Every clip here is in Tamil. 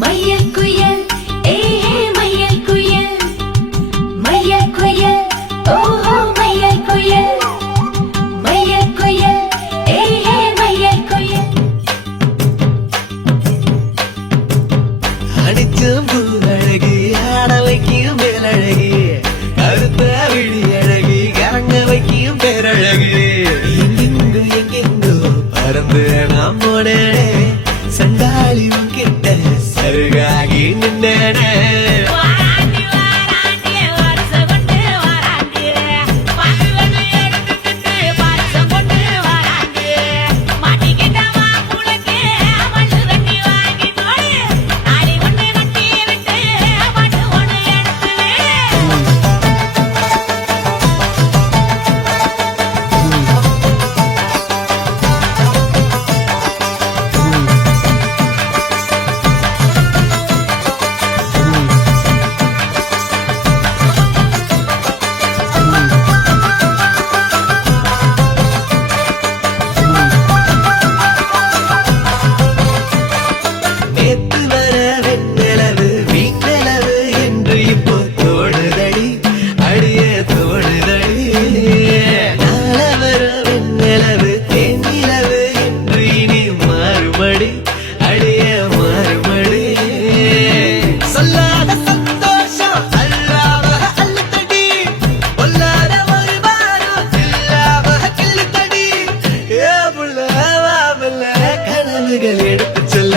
மையல் குயில் ஏஹே மையல் குயில் மையல் குயில் ஓஹோ மையல் குயில் ஏஹே மையல் குயில் அடிச்சும் பூரழகி ஆட வைக்கும் மேலழகி கருத்த விழி அழகி கரங்க வைக்கும் பேரழகி எங்கெங்கு எங்கெங்கோ பறந்து நாம் போனேனே சண்டாளி உன்கிட்ட சருகாகி நின்னேனே எடுத்து சொல்ல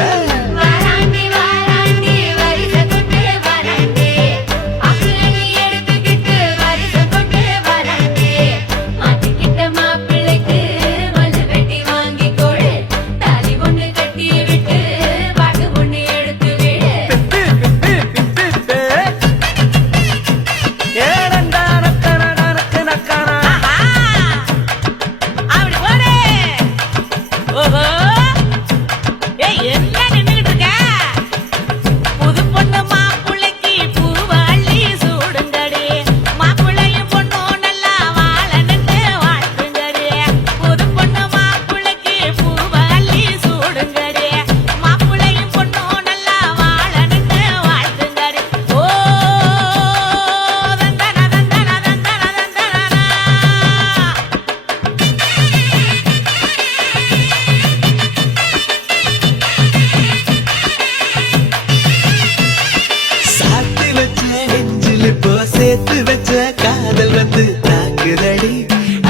சேர்த்து வச்ச காதல் வந்து தாக்குதடி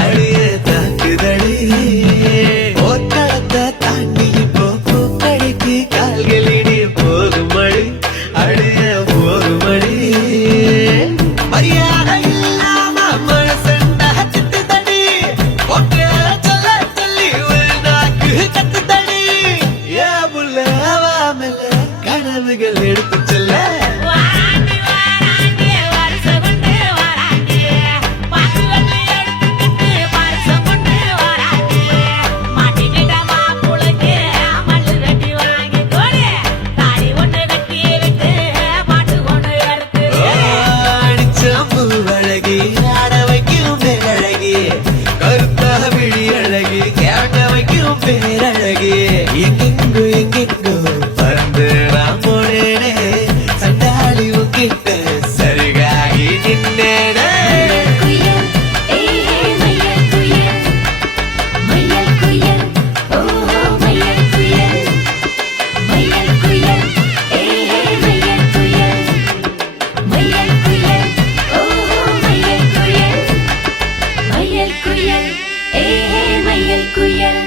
அழிய தாக்குதடி போர்க்களத்தை தாண்டி இப்போ பூக்கடைக்கு கால்களிடி போகுமடி அழிய போகுமடி மரியாதை இல்லாம மனசண்டா திட்டுதடி ஒற்ற சொல்ல சொல்லி ஒரு நாக்கு கத்துதடி ஏ புள்ள வாமல கனவுகள் எடுத்து சொல்ல பேரழகி எங்கெங்கோ எங்கெங்கோ பறந்து நாம் போனேனே சண்டாளி உன்கிட்ட சருகாகி நின்னேனே குயில்